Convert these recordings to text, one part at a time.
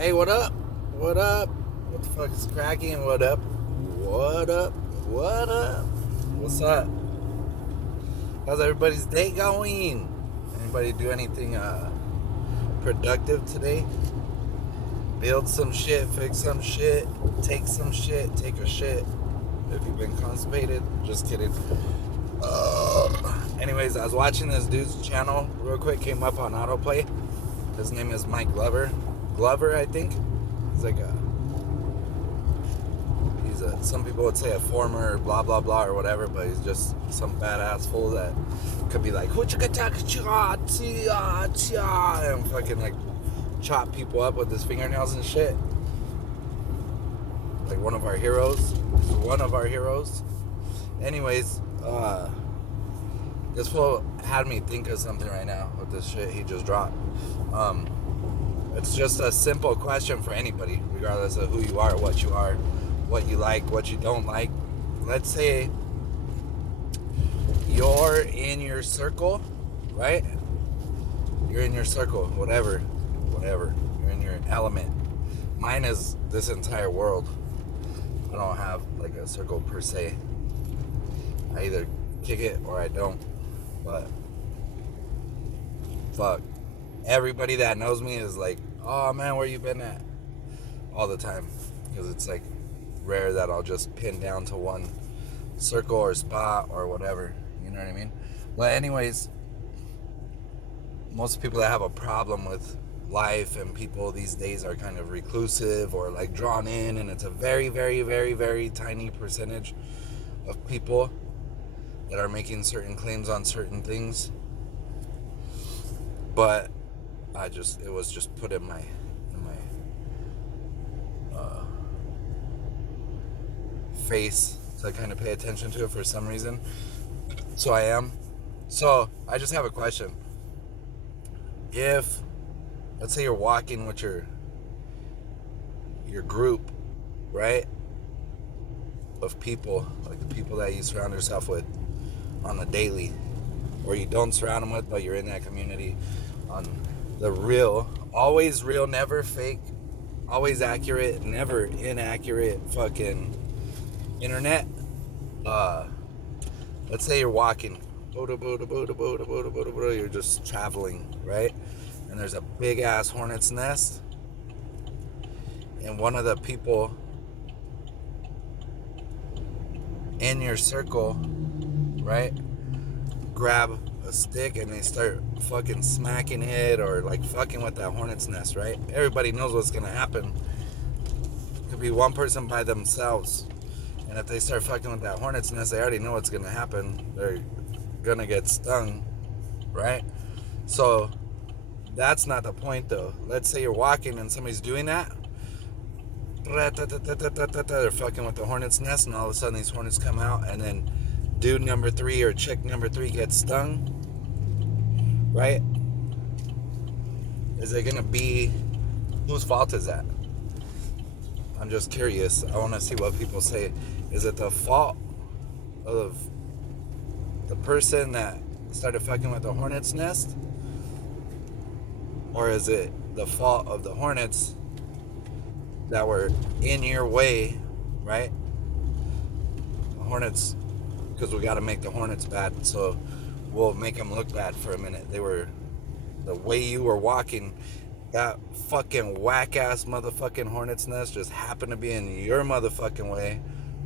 Hey, what up? What up? What the fuck is cracking? What up? What up? What up? What's up? How's everybody's day going? Anybody do anything productive today? Build some shit, fix some shit, take some shit, take a shit. If you've been constipated, just kidding. Anyways, I was watching this dude's channel real quick, came up on autoplay. His name is Mike Glover. Glover, I think. He's like some people would say a former blah blah blah or whatever, but he's just some badass fool that could be like and fucking like chop people up with his fingernails and shit. Like one of our heroes. Anyways, this fool had me think of something right now with this shit he just dropped. It's just a simple question for anybody, regardless of who you are, what you like, what you don't like. Let's say you're in your circle, right? You're in your circle, whatever. You're in your element. Mine is this entire world. I don't have like a circle per se. I either kick it or I don't. But fuck. Everybody that knows me is like, oh man, where you been at? All the time. Because it's like rare that I'll just pin down to one circle or spot or whatever. You know what I mean? But anyways, most people that have a problem with life and people these days are kind of reclusive or like drawn in, and it's a very, very, very, very tiny percentage of people that are making certain claims on certain things. But it was just put in my face to kind of pay attention to it for some reason. So I am. So I just have a question. If, let's say you're walking with your group, right, of people, like the people that you surround yourself with on the daily, or you don't surround them with, but you're in that community, on the real, always real, never fake, always accurate, never inaccurate fucking internet. Let's say you're walking, you're just traveling, right? And there's a big ass hornet's nest, and one of the people in your circle, right, grab a stick and they start fucking smacking it or like fucking with that hornet's nest, right? Everybody knows what's gonna happen. It could be one person by themselves, and if they start fucking with that hornet's nest, they already know what's gonna happen. They're gonna get stung, right? So that's not the point though. Let's say you're walking and somebody's doing that. They're fucking with the hornet's nest, and all of a sudden these hornets come out, and then dude number 3 or chick number 3 gets stung, right? Is it gonna be, whose fault is that? I'm just curious. I want to see what people say. Is it the fault of the person that started fucking with the hornet's nest, or is it the fault of the hornets that were in your way, right? The hornets, because we got to make the hornets bad, so we'll make them look bad for a minute. They were, the way you were walking, that fucking whack-ass motherfucking hornet's nest just happened to be in your motherfucking way,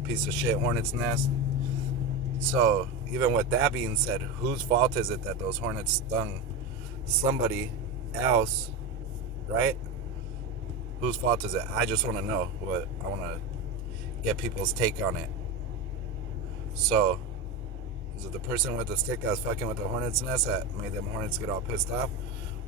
piece of shit hornet's nest. So even with that being said, whose fault is it that those hornets stung somebody else, right? Whose fault is it? I just want to know. I want to get people's take on it. So, is it the person with the stick that was fucking with the hornet's nest that made them hornets get all pissed off,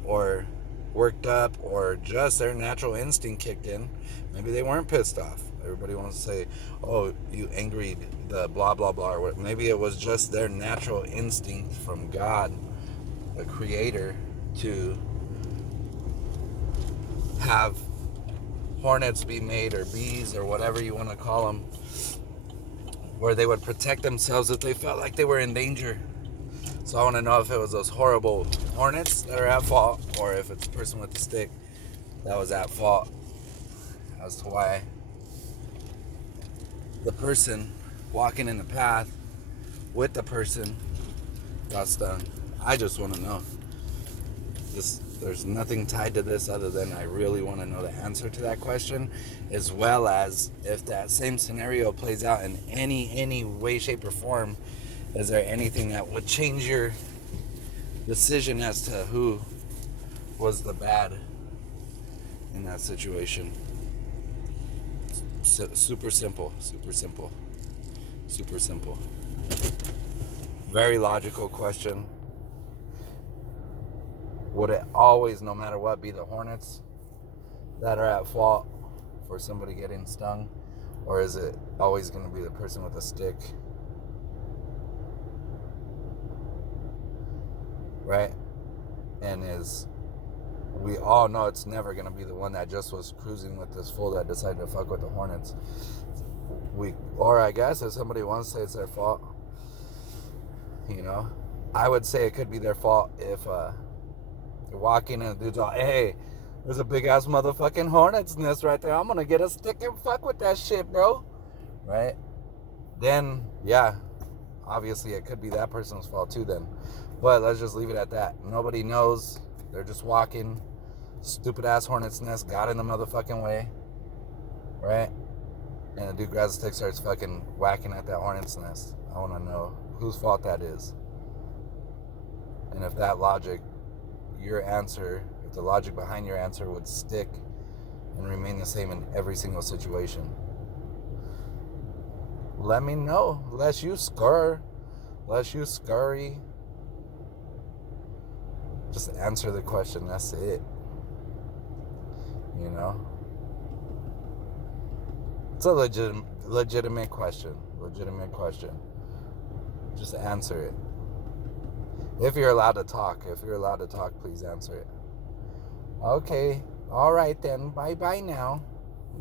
or worked up, or just their natural instinct kicked in? Maybe they weren't pissed off. Everybody wants to say, oh, you angry, the blah blah blah, or what. Maybe it was just their natural instinct from God, the creator, to have hornets be made, or bees, or whatever you want to call them, where they would protect themselves if they felt like they were in danger. So I want to know if it was those horrible hornets that are at fault, or if it's the person with the stick that was at fault. as to why the person walking in the path with the person got stung. I just want to know. There's nothing tied to this other than I really want to know the answer to that question, as well as if that same scenario plays out in any way, shape, or form. Is there anything that would change your decision as to who was the bad in that situation? Super simple. Very logical question. Would it always, no matter what, be the Hornets that are at fault for somebody getting stung? Or is it always going to be the person with a stick? Right? And we all know it's never going to be the one that just was cruising with this fool that decided to fuck with the Hornets. Or I guess if somebody wants to say it's their fault, I would say it could be their fault if you're walking and the dude's all, hey, there's a big ass motherfucking hornet's nest right there. I'm gonna get a stick and fuck with that shit, bro. Right? Then, yeah, obviously it could be that person's fault too then. But let's just leave it at that. Nobody knows. They're just walking. Stupid ass hornet's nest got in the motherfucking way. Right? And the dude grabs a stick, starts fucking whacking at that hornet's nest. I wanna know whose fault that is. And if that logic, if the logic behind your answer would stick and remain the same in every single situation, let me know. Lest you scurry. Just answer the question. That's it. It's a legitimate question. Just answer it. If you're allowed to talk. Please answer it. Okay. All right then. Bye-bye now.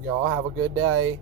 Y'all have a good day.